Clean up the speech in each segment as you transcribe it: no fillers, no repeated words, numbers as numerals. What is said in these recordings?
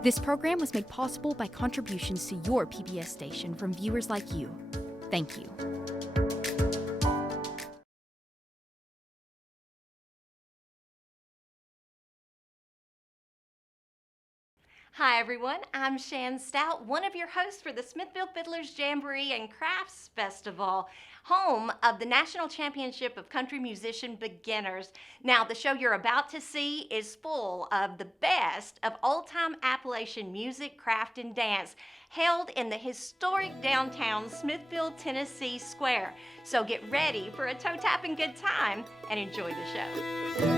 This program was made possible by contributions to your PBS station from viewers like you. Thank you. Hi everyone, I'm Shan Stout, one of your hosts for the Smithville Fiddlers Jamboree and Crafts Festival, home of the National Championship of Country Musician Beginners. Now, the show you're about to see is full of the best of old-time Appalachian music, craft, and dance, held in the historic downtown Smithville, Tennessee Square. So get ready for a toe-tapping good time and enjoy the show.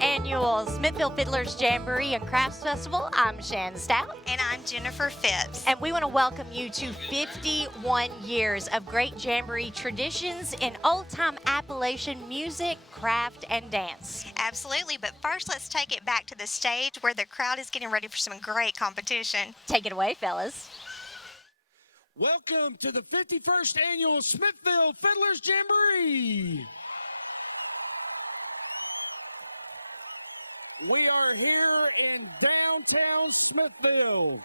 Annual Smithville Fiddlers Jamboree and Crafts Festival. I'm Shan Stout. And I'm Jennifer Phipps. And we want to welcome you to 51 years of great Jamboree traditions in old-time Appalachian music, craft, and dance. Absolutely, but first let's take it back to the stage where the crowd is getting ready for some great competition. Take it away, fellas. Welcome to the 51st Annual Smithville Fiddlers Jamboree. We are here in downtown Smithville.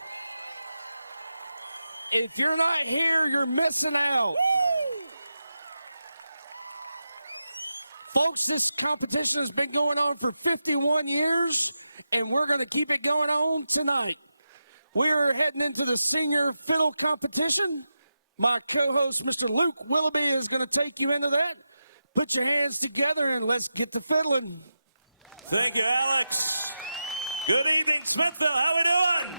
If you're not here, you're missing out. Woo! Folks, this competition has been going on for 51 years, and we're going to keep it going on tonight. We're heading into the senior fiddle competition. My co-host, Mr. Luke Willoughby, is going to take you into that. Put your hands together and let's get to fiddling. Thank you, Alex. Good evening, Smithville. How we doing?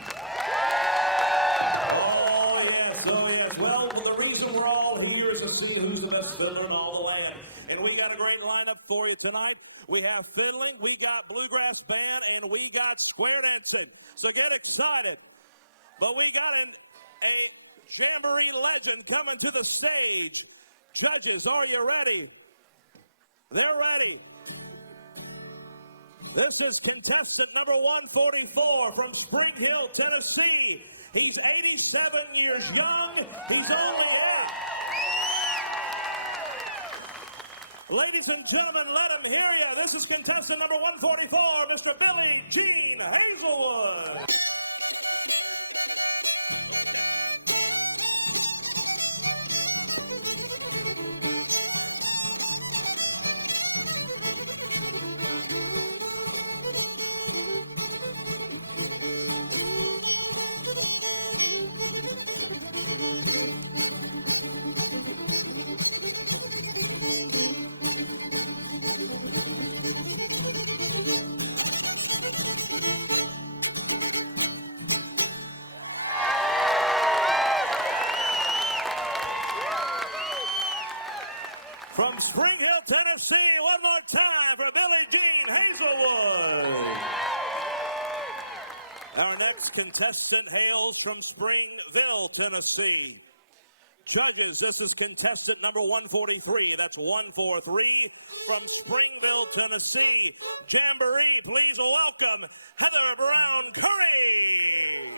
Oh, yes, oh, yes. Well, the reason we're all here is to see who's the best fiddler in all the land. And we got a great lineup for you tonight. We have fiddling, we got bluegrass band, and we got square dancing. So get excited. But we got a Jamboree legend coming to the stage. Judges, are you ready? They're ready. This is contestant number 144 from Spring Hill, Tennessee. He's 87 years young. He's only, Ladies and gentlemen, let him hear you. This is contestant number 144, Mr. Billy Gene Hazelwood. From Spring Hill, Tennessee, one more time for Billy Gene Hazelwood. Our next contestant hails from Springville, Tennessee. Judges, this is contestant number 143. That's 143 from Springville, Tennessee. Jamboree, please welcome Heather Brown Curry.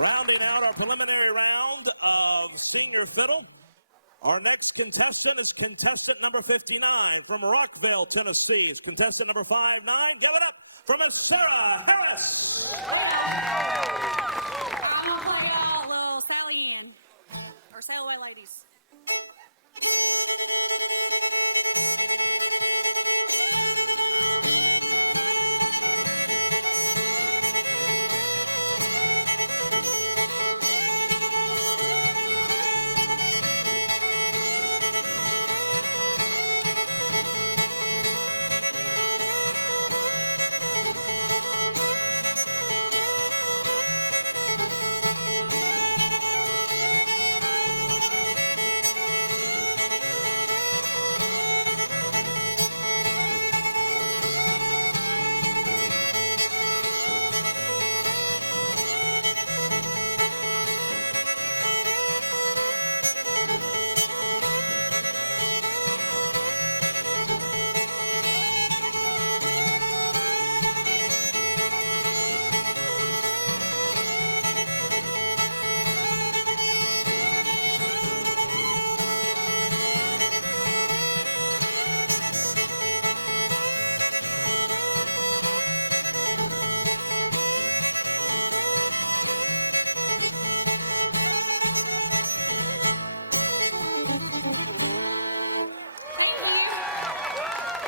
Rounding out our preliminary round of senior fiddle, our next contestant is contestant number 59 from Rockville, Tennessee. It's contestant number 59. Give it up for Miss Sarah Harris. Hey, y'all. I'm going to play y'all a little Sally Ann, or Sail Away Ladies.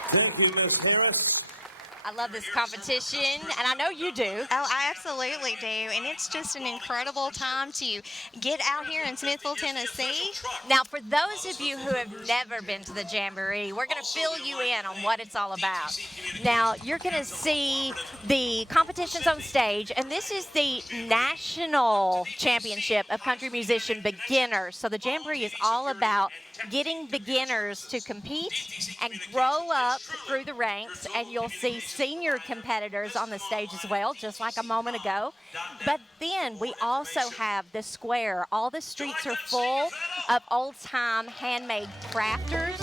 Thank you, Miss Harris. I love this competition, and I know you do. Oh, I absolutely do. And it's just an incredible time to get out here in Smithville, Tennessee. Now, for those of you who have never been to the Jamboree, we're going to fill you in on what it's all about. Now, you're going to see the competitions on stage, and this is the National Championship of Country Musician Beginners. So the Jamboree is all about getting beginners to compete and grow up through the ranks, and you'll see senior competitors on the stage as well, just like a moment ago. But then we also have the square. All the streets are full of old-time handmade crafters.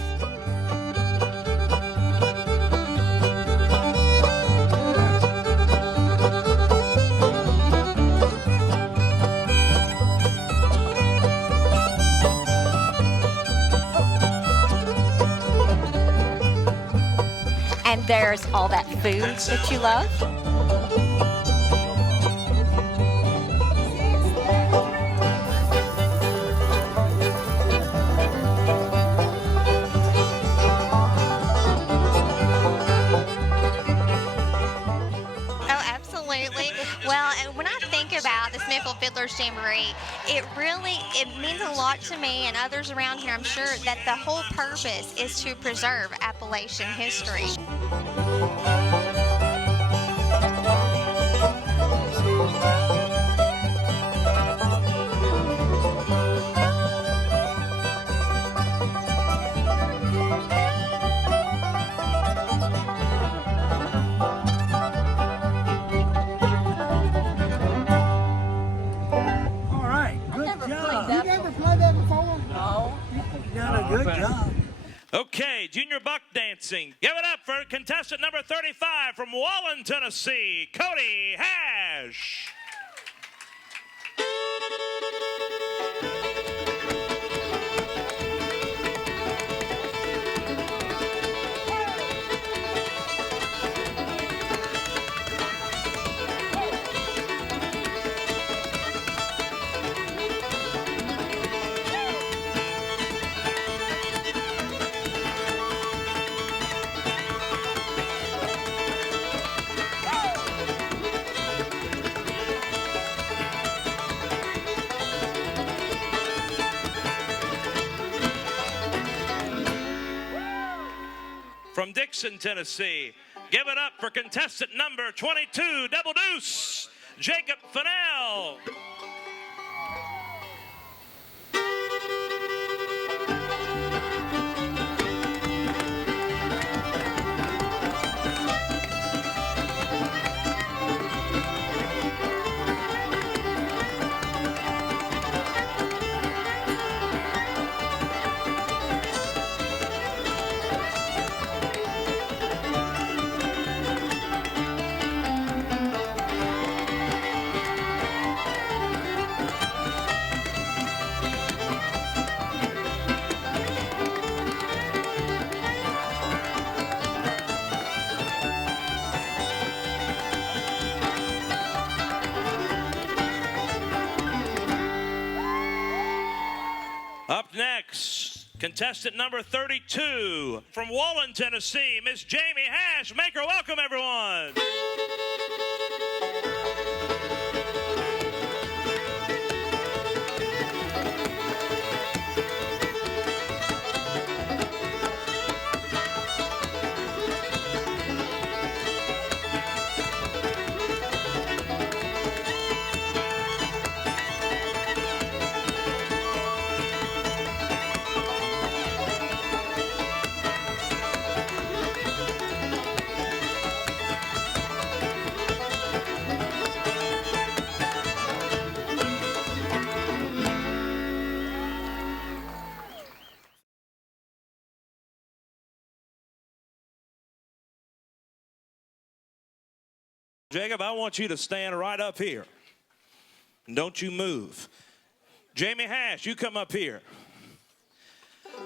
And there's all that food that you love. Oh, absolutely. Well, and when I think about the Smithville Fiddlers Jamboree, it means a lot to me and others around here, I'm sure, that the whole purpose is to preserve Appalachian history. Okay, junior buck dancing. Give it up for contestant number 35 from Wallen, Tennessee, Cody Hash. From Dixon, Tennessee, give it up for contestant number 22, Double Deuce, Jacob Fennell. Contestant number 32 from Wallen, Tennessee, Miss Jamie Hash. Make her welcome, everyone. Jacob, I want you to stand right up here. Don't you move. Jamie Hash, you come up here.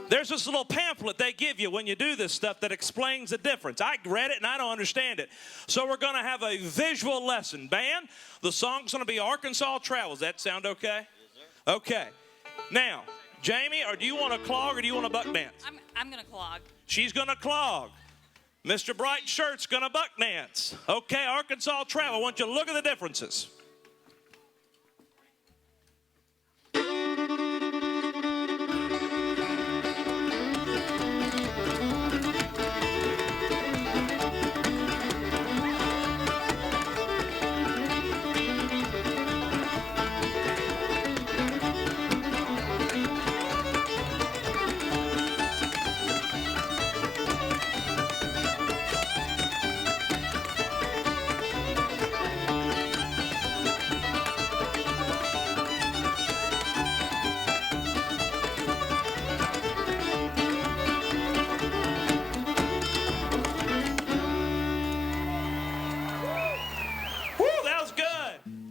There's this little pamphlet they give you when you do this stuff that explains the difference. I read it and I don't understand it. So we're going to have a visual lesson. Band, the song's going to be Arkansas Travels. That sound okay? Yes, sir. Okay. Now, Jamie, or do you want to clog or do you want to buck dance? I'm going to clog. She's going to clog. Mr. Bright Shirt's gonna buck dance. Okay, Arkansas Travel. I want you to look at the differences.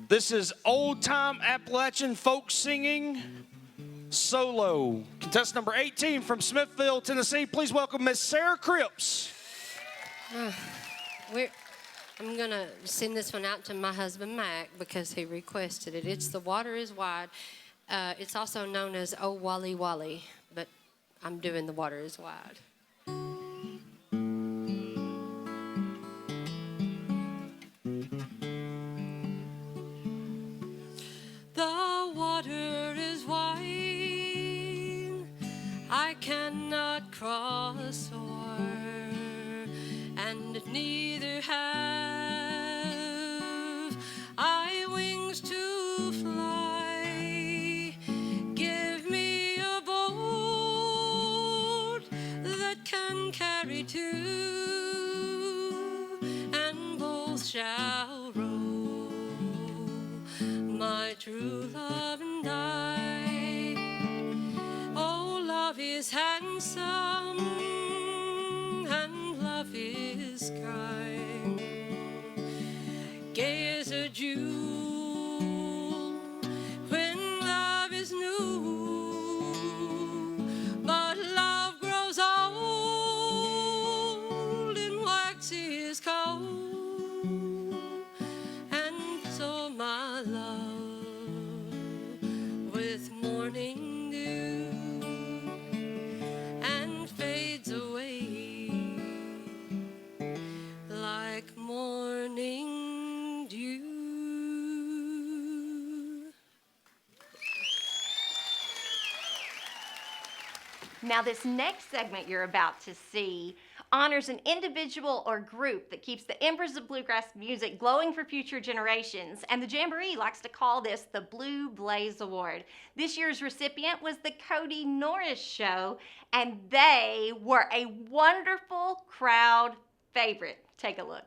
This is old-time Appalachian folk singing solo. Contestant number 18 from Smithville, Tennessee. Please welcome Miss Sarah Cripps. I'm going to send this one out to my husband, Mac, because he requested it. It's The Water is Wide. It's also known as Oh Wally Wally, but I'm doing The Water is Wide. The water is wide, I cannot cross o'er, and neither have I wings to fly. Give me a boat that can carry two, and both shall row. My true love and I. Oh, love is handsome and love is kind, gay as a jewel when love is new, but love grows old and waxy is cold, and so my love morning dew and fades away like morning dew. Now, this next segment you're about to see honors an individual or group that keeps the embers of bluegrass music glowing for future generations, and the Jamboree likes to call this the Blue Blaze Award. This year's recipient was the Cody Norris Show, and they were a wonderful crowd favorite. Take a look.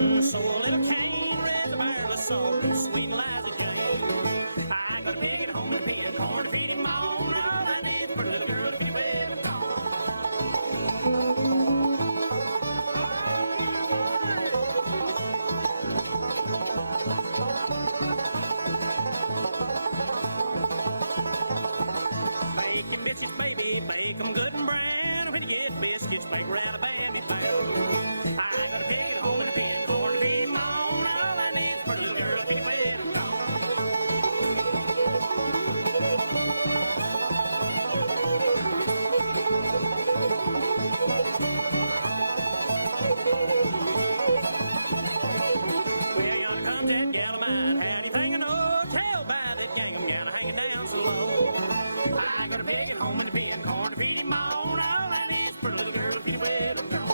Jane. So a little cane raised a barrelless song from sweet Eliza Jane. I got a pig at home and a pin, corn to feed him on. All I need is for a little girl to feed him with a corn. Bake your biscuits, baby, bake them good and brown. When you get biscuits, bake Alabama bound. I got a pig at home and a pin, corn to feed him on. All I need is for a little girl to feed him with a corn. Well, yonder comes that gal of mine. How do you think I know? Tell by that gingham gown hanging down so low. I got a pig at home and a pin, corn to feed him on. All I need is for a little girl to feed him with a corn.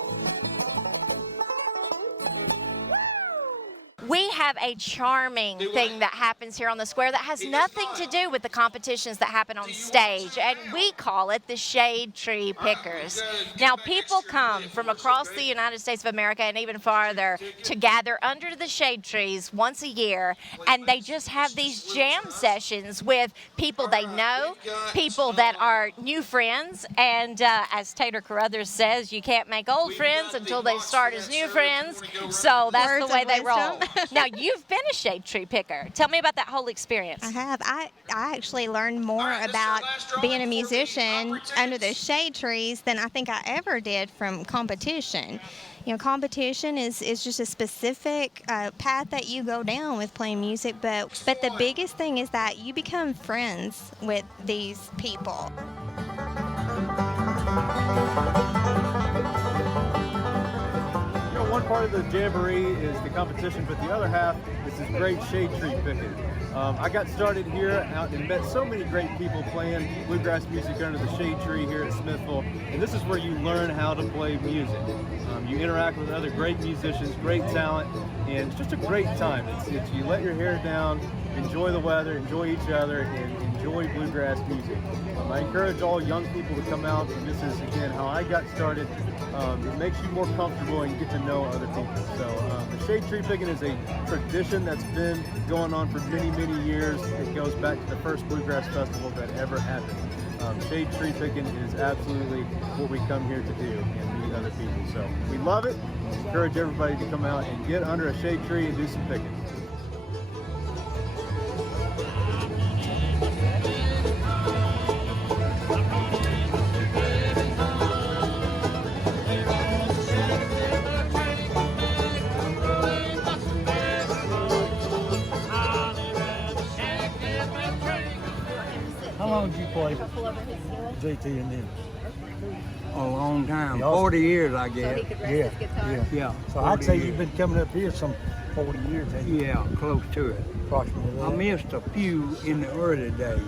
We have a charming thing that happens here on the square that has nothing to do with the competitions that happen on stage, and we call it the Shade Tree Pickers. Now, people come from across the United States of America and even farther to gather under the shade trees once a year, and they just have these jam sessions with people they know, people that are new friends, and as Tater Carruthers says, you can't make old friends until they start as new friends, so that's Words the way of they roll. wisdom. Now, you've been a shade tree picker. Tell me about that whole experience. I have. I actually learned more about being a musician under the shade trees than I think I ever did from competition. You know, competition is just a specific path that you go down with playing music, but the biggest thing is that you become friends with these people. One part of the jamboree is the competition, but the other half is this great shade tree picking. I got started here out and met so many great people playing bluegrass music under the shade tree here at Smithville, and this is where you learn how to play music. You interact with other great musicians, great talent, and it's just a great time. It's you let your hair down, enjoy the weather, enjoy each other, and enjoy bluegrass music. I encourage all young people to come out, and this is, again, how I got started. It makes you more comfortable and get to know other people. So the shade tree picking is a tradition that's been going on for many, many years. It goes back to the first bluegrass festival that ever happened. Shade tree picking is absolutely what we come here to do and meet other people. So we love it. Encourage everybody to come out and get under a shade tree and do some picking. How long did you play JT&D? A long time, Yeah. 40 years, I guess. Yeah. So 40 I'd say years. you've been coming up here some 40 years, haven't you? Yeah, close to it. Approximately. I missed a few in the early days,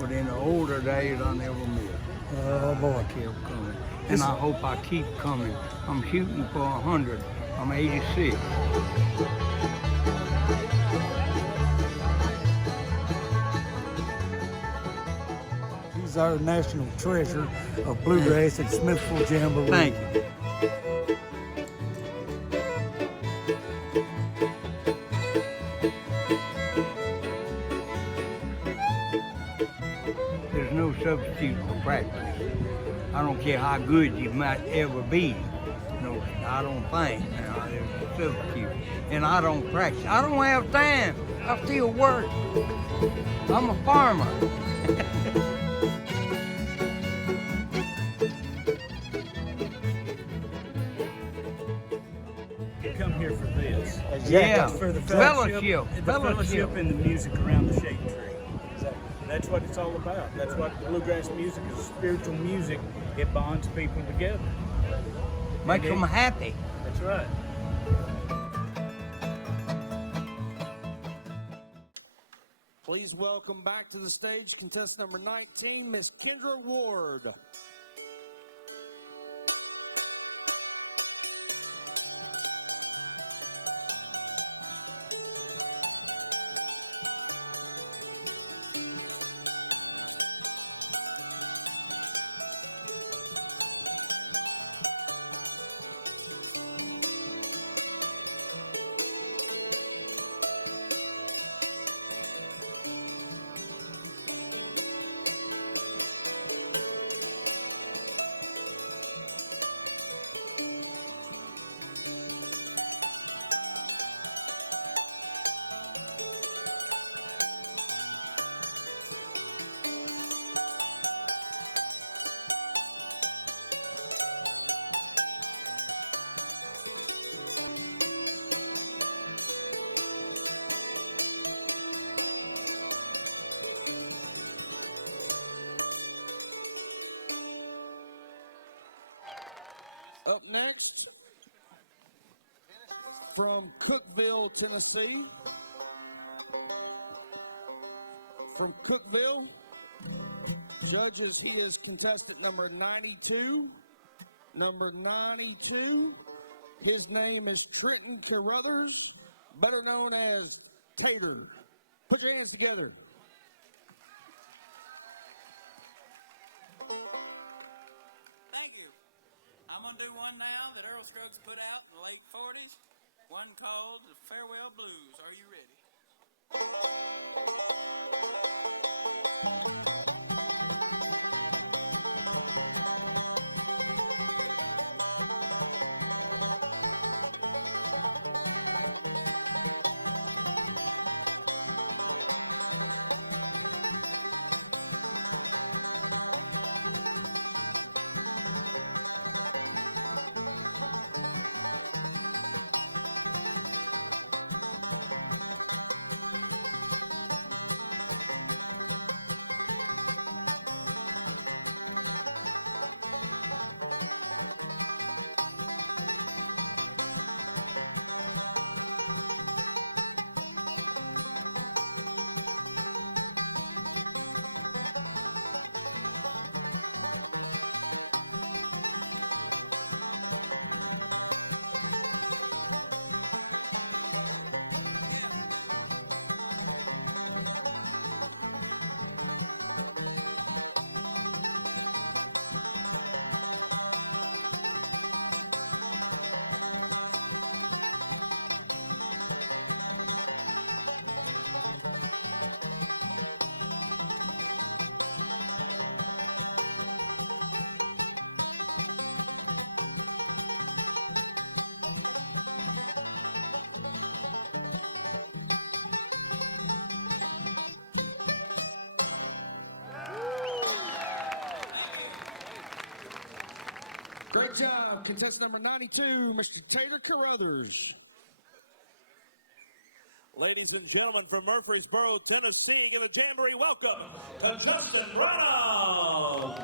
but in the older days, I never missed. Oh boy. I kept coming, and I hope I keep coming. I'm shooting for 100. I'm 86. He's our national treasure of bluegrass at Smithville Jamboree. Thank you. There's no substitute for practice. I don't care how good you might ever be. No, I don't think there's a substitute. And I don't practice. I don't have time. I still work. I'm a farmer. Come here for this. Yeah, For the fellowship. the fellowship and the music around the shade tree. Exactly. That's what it's all about. That's what bluegrass music is. Spiritual music. It bonds people together. Makes them happy. That's right. Please welcome back to the stage contestant number 19, Miss Kendra Ward. Up next, from Cookeville, Tennessee. From Cookeville, judges, he is contestant number 92. Number 92, his name is Trenton Carruthers, better known as Tater. Put your hands together. Thank you. I'm going to do one now that Earl Scruggs put out in the late 40s, one called Farewell Blues. Are you ready? Great job, contestant number 92, Mr. Tater Carruthers. Ladies and gentlemen from Murfreesboro, Tennessee, give a jamboree welcome to Justin Branham.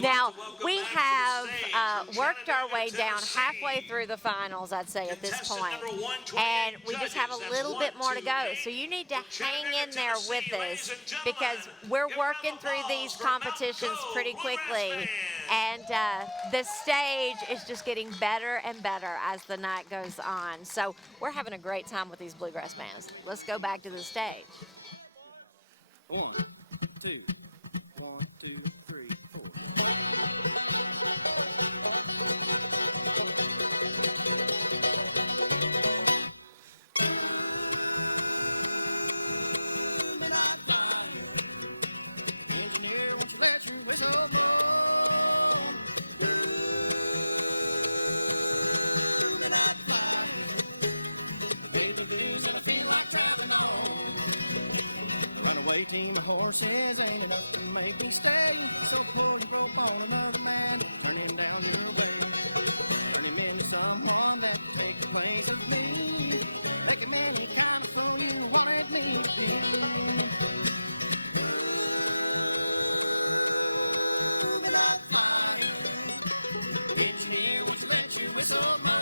Now, we have worked our way down halfway through the finals, I'd say, at this point. And we just have a little bit more to go. So you need to hang in there with us because we're working through these competitions pretty quickly. And the stage is just getting better and better as the night goes on. So we're having a great time with these bluegrass bands. Let's go back to the stage. 1, 2, 1, 2, 3, 4. Way team of horses ain't enough to make me stay. So pull your rope on another man, turn him down your way. Turn him into someone that can take the place of me. Make him any kind of fool you wanted me to be. Ooh, midnight flyer, engineer, won't you let your whistle blow?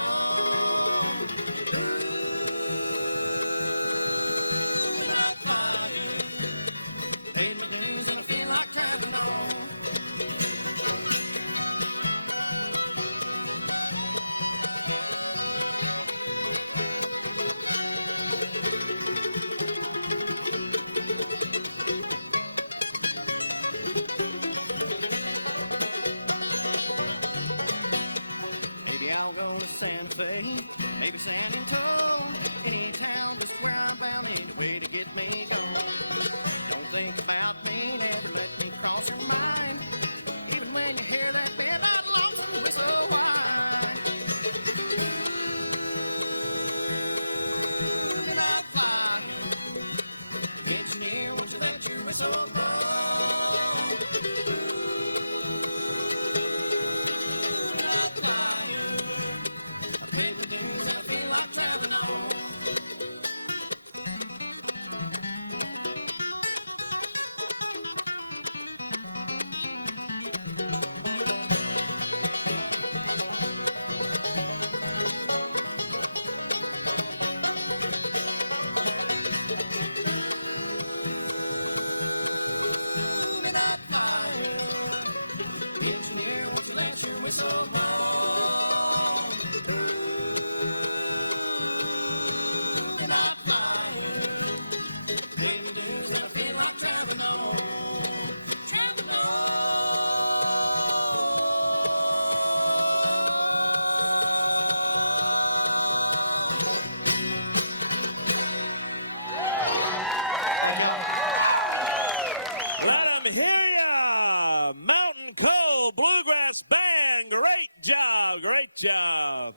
I'll go to Santa Fe, maybe San Antonio, any town just where I'm bound, any way to get me going. Don't think about me, never let me cross your mind, even when you hear that midnight lonesome whistle whine. Ooh, midnight flyer, engineer, won't you let your whistle blow? Thank y'all. Let them hear ya. Mountain Coal Bluegrass Band. Great job. Great job.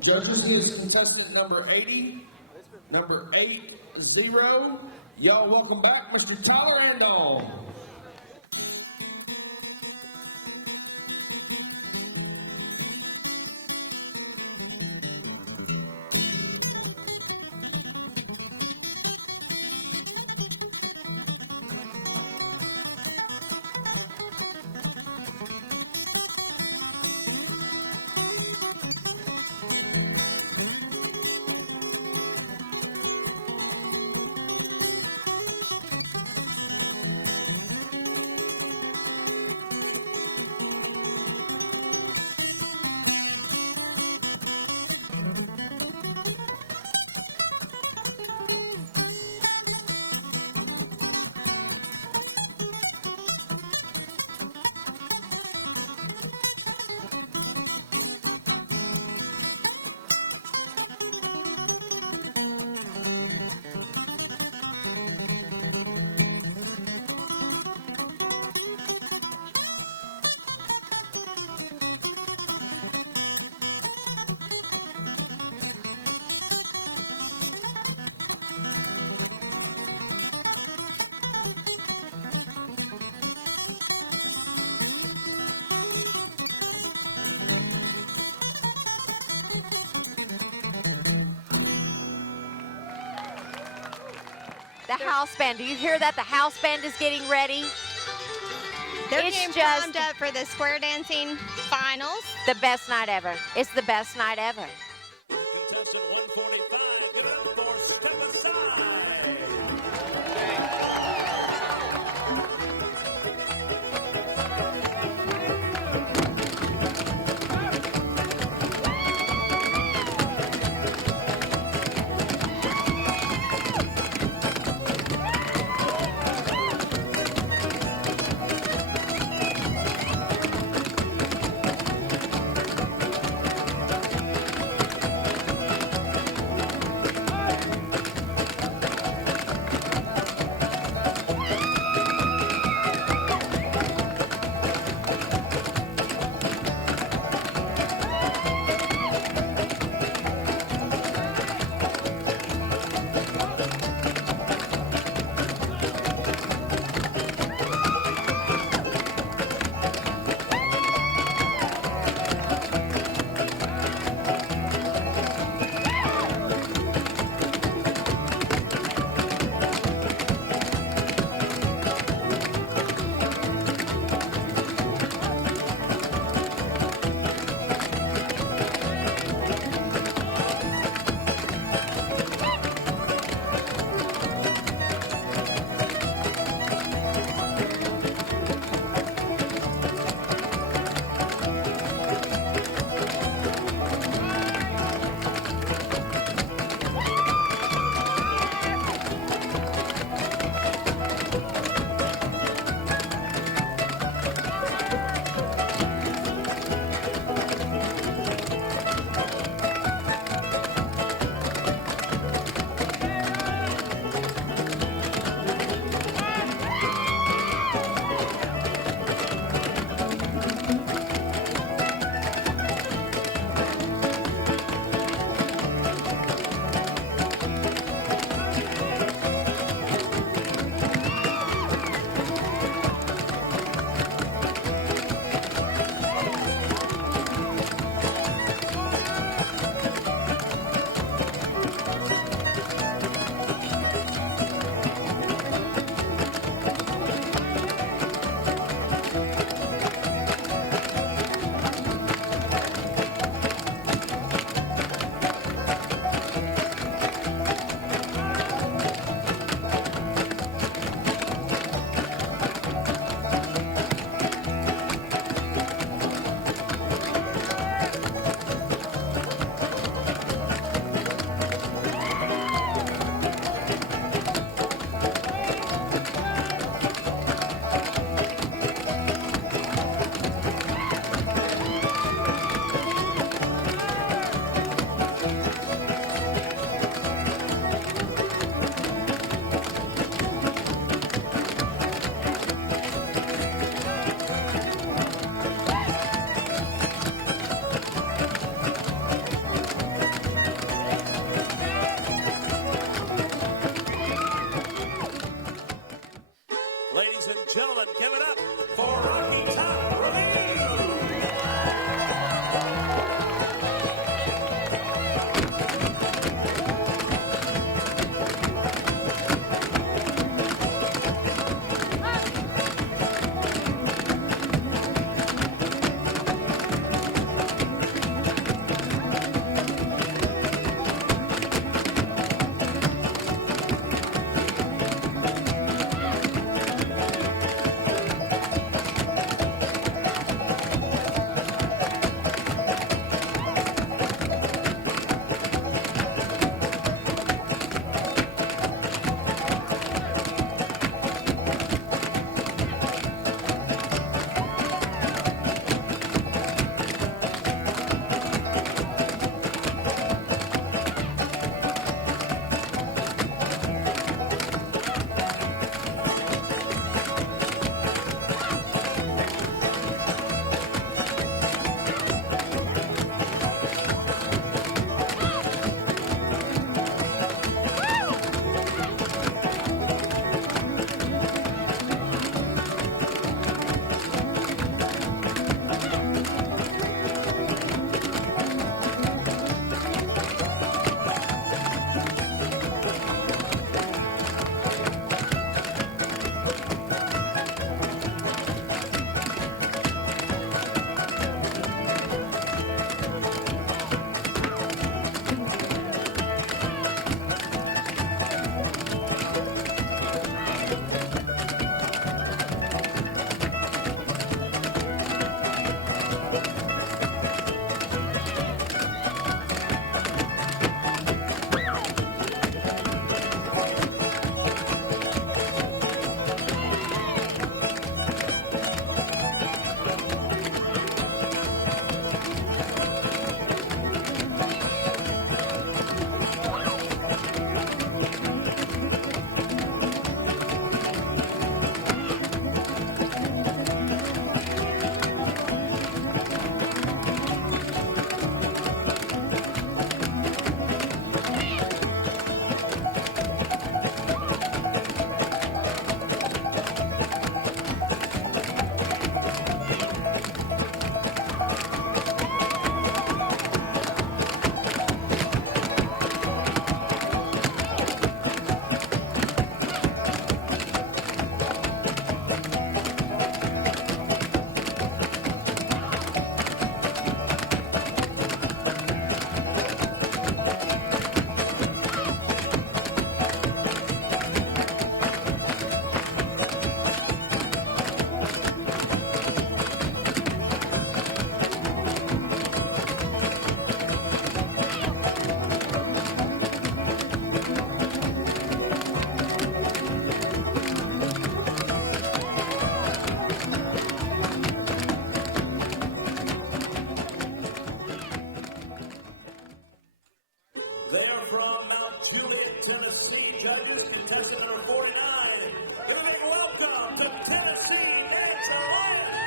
Judges, he is contestant number 80, number 80. Y'all welcome back Mr. Tyler Andall. The house band. Do you hear that? The house band is getting ready. They're It's getting just primed up for the square dancing finals. the best night ever. It's the best night ever. This is contestant 145. Give it up for Step Aside. Ladies and gentlemen, give it up for Rocky Top Review. They're from Mount Juliet, Tennessee. Judges, contestant number 49. Give a big welcome to Tennessee Dance Alliance.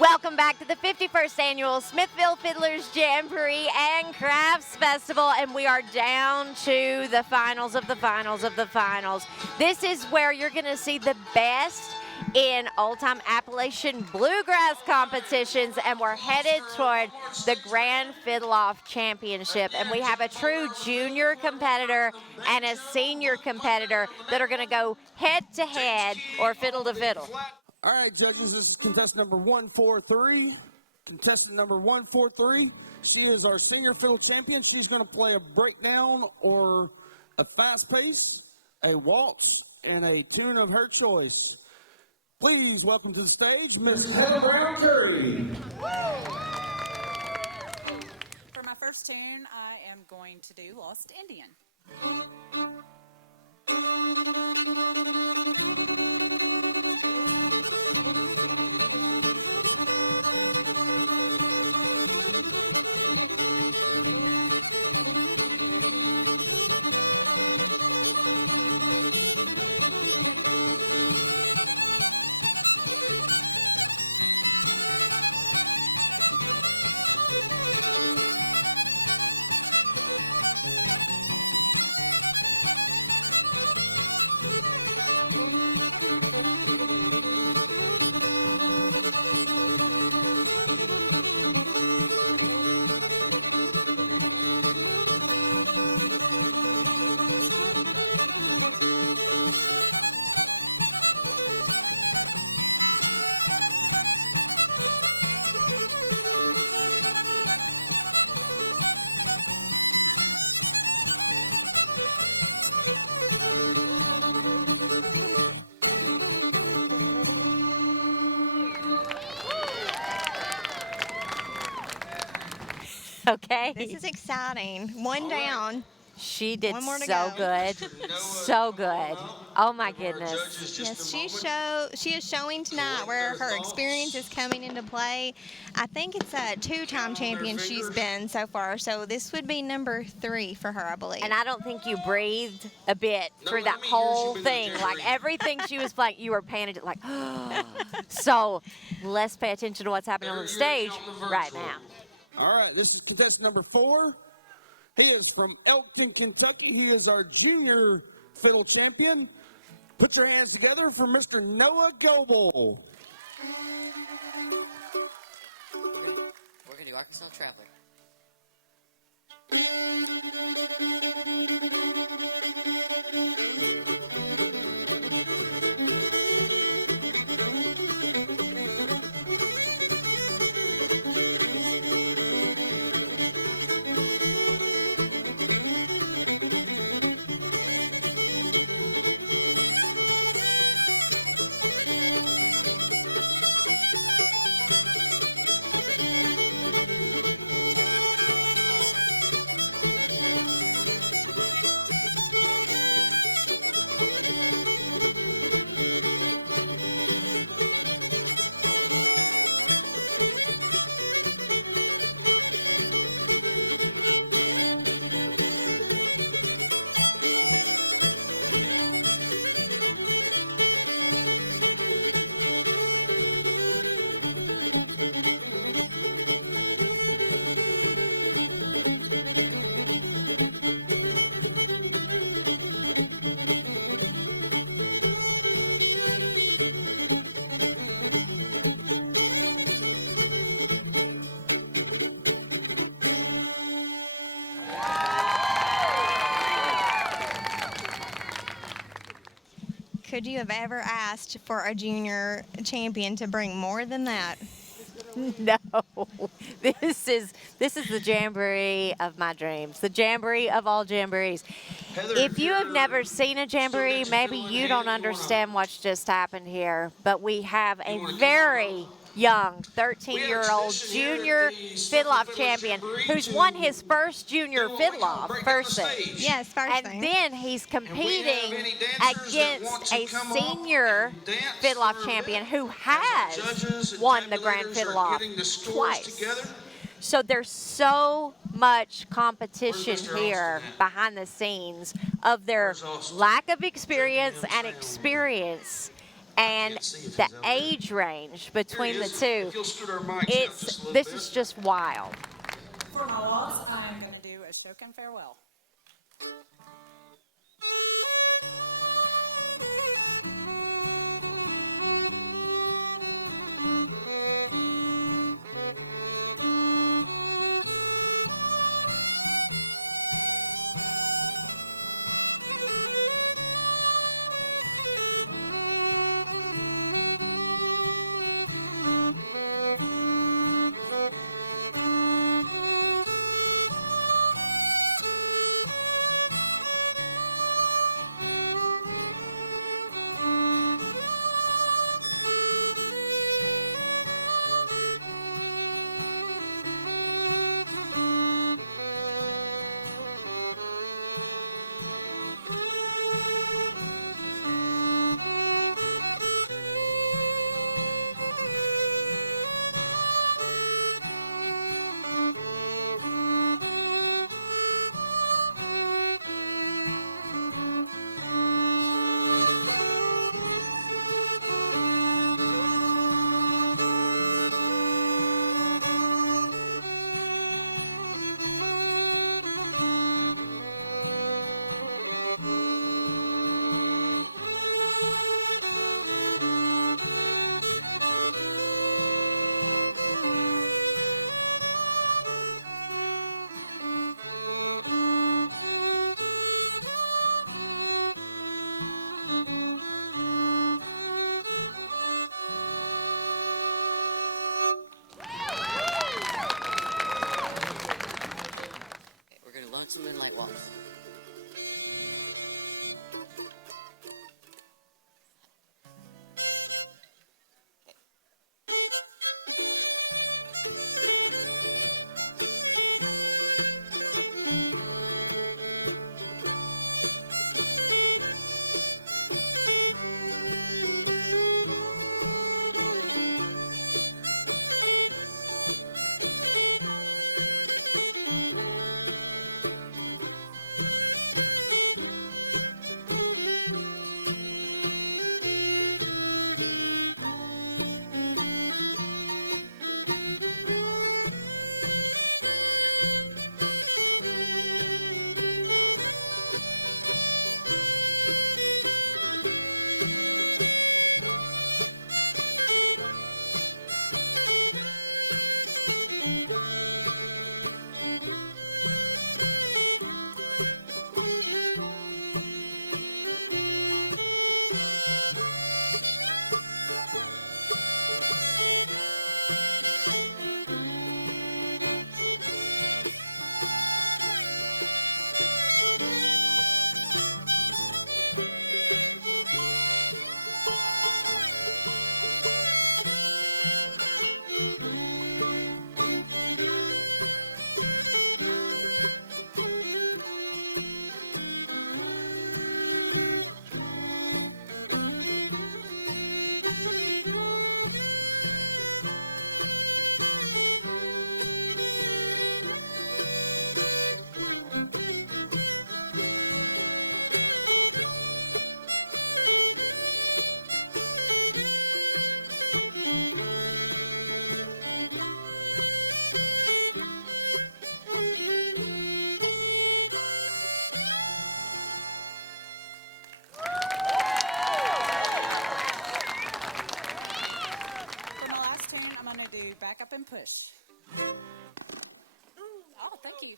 Welcome back to the 51st Annual Smithville Fiddlers Jamboree and Crafts Festival, and we are down to the finals of the finals of the finals. This is where you're going to see the best in old-time Appalachian bluegrass competitions, and we're headed toward the Grand Fiddle-Off Championship. And we have a true junior competitor and a senior competitor that are going to go head-to-head or fiddle-to-fiddle. All right, judges, this is contestant number 143. Contestant number 143, she is our senior fiddle champion. She's going to play a breakdown or a fast pace, a waltz, and a tune of her choice. Please welcome to the stage, Miss Heather Brown Curry. For my first tune, I am going to do Lost Indian. Okay. This is exciting. One down. She did One more to so go. good. So good. Oh, my goodness. Yes, she is showing tonight where her experience is coming into play. I think it's a two-time champion she's been so far, so this would be number 3 for her, I believe. And I don't think you breathed a bit through that whole thing. Like, everything she was playing, you were paying attention, like, so let's pay attention to what's happening on the stage right now. All right, this is contestant number 4. He is from Elkton, Kentucky. He is our junior fiddle champion. Put your hands together for Mr. Noah Goebel. We're gonna do Arkansas Traveler. Could you have ever asked for a junior champion to bring more than that? No, this is the jamboree of my dreams, the jamboree of all jamborees. If you have never seen a jamboree, maybe you don't understand what's just happened here, but we have a very young 13-year-old junior fiddle-off champion who's won his first junior fiddle-off, first thing. Yes, first thing. And then he's competing against a senior fiddle-off champion who has won the Grand Fiddle-Off twice. So there's so much competition here behind the scenes of their lack of experience and experience. and the age range between the two, this is just wild. For my waltz, I am going to do a Shokin Farewell. Lonesome Moonlight Waltz. Tune, I'm going to do Back Up and Push. Oh, thank you.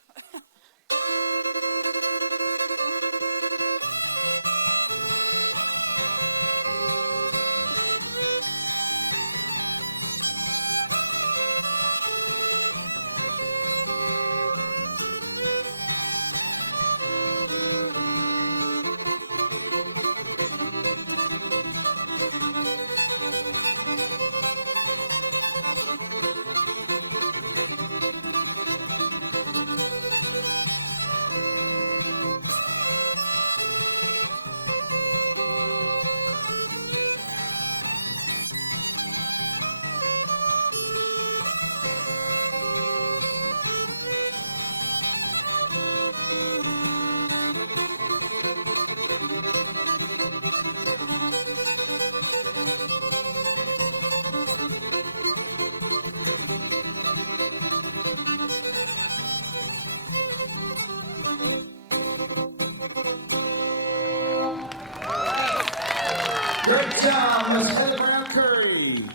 Great job, Miss Heather Brown Curry,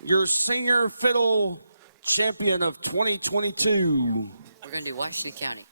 your senior fiddle champion of 2022. We're going to do Washington County.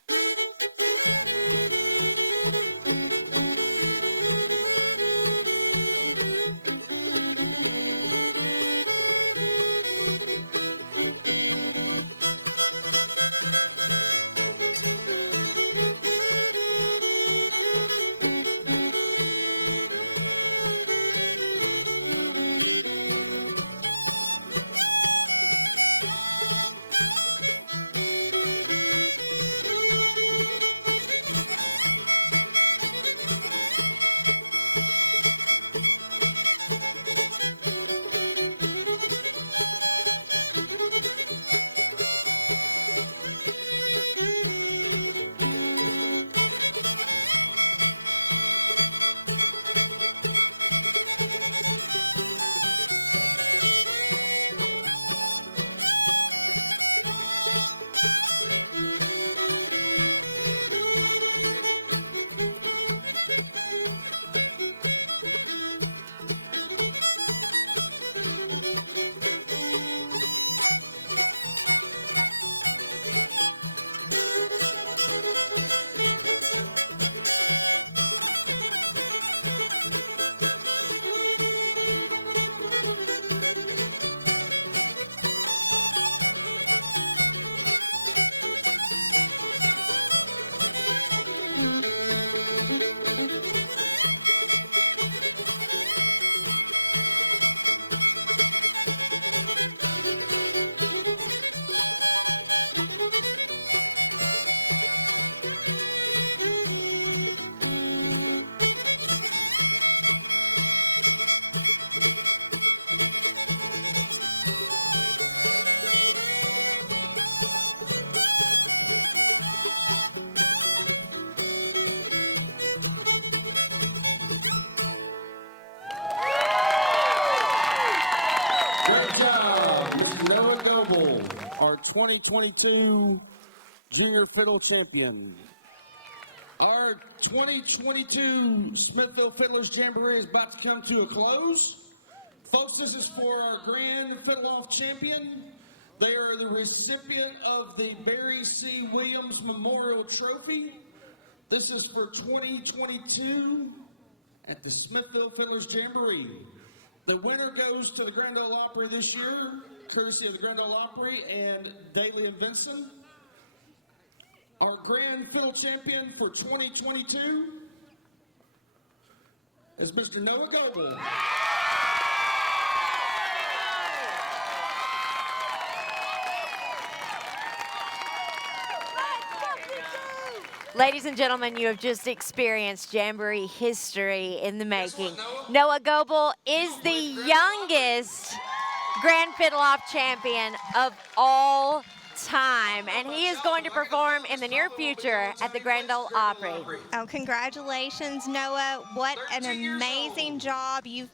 Great job, Mr. Noah Goebel, our 2022 junior fiddle champion. Our 2022 Smithville Fiddlers Jamboree is about to come to a close. Folks, this is for our grand fiddle-off champion. They are the recipient of the Barry C. Williams Memorial Trophy. This is for 2022 at the Smithville Fiddlers Jamboree. The winner goes to the Grand Ole Opry this year, courtesy of the Grand Ole Opry and Daly and Vinson. Our grand fiddle champion for 2022 is Mr. Noah Goebel. Ladies and gentlemen, you have just experienced Jamboree history in the making. Noah Goebel is the youngest Grand Fiddle-Off champion of all time, and he is going to perform in the near future at the Grand Ole Opry. Oh, congratulations, Noah. What an amazing job. You've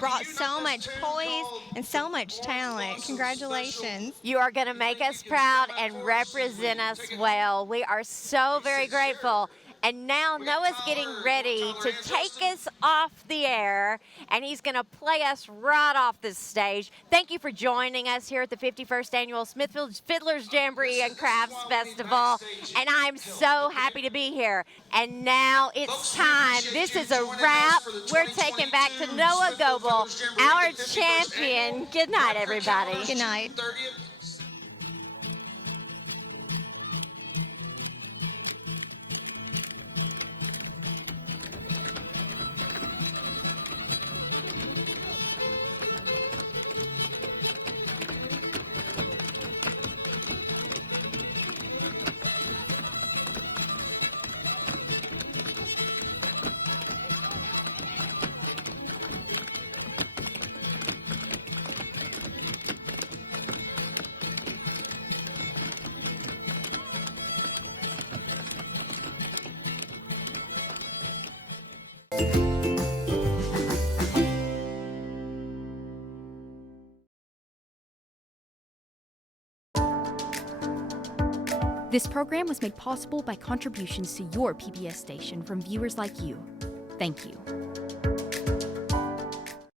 brought so much poise and so much talent. Congratulations. You are going to make us proud and represent us well. We are so very grateful. And now Noah's getting ready to take us off the air, and he's going to play us right off this stage. Thank you for joining us here at the 51st Annual Smithville Fiddlers Jamboree and Crafts Festival, and I'm so happy to be here. And now it's time. This is a wrap. We're taking back to Noah Goebel, our champion. Good night, everybody. Good night. This program was made possible by contributions to your PBS station from viewers like you. Thank you.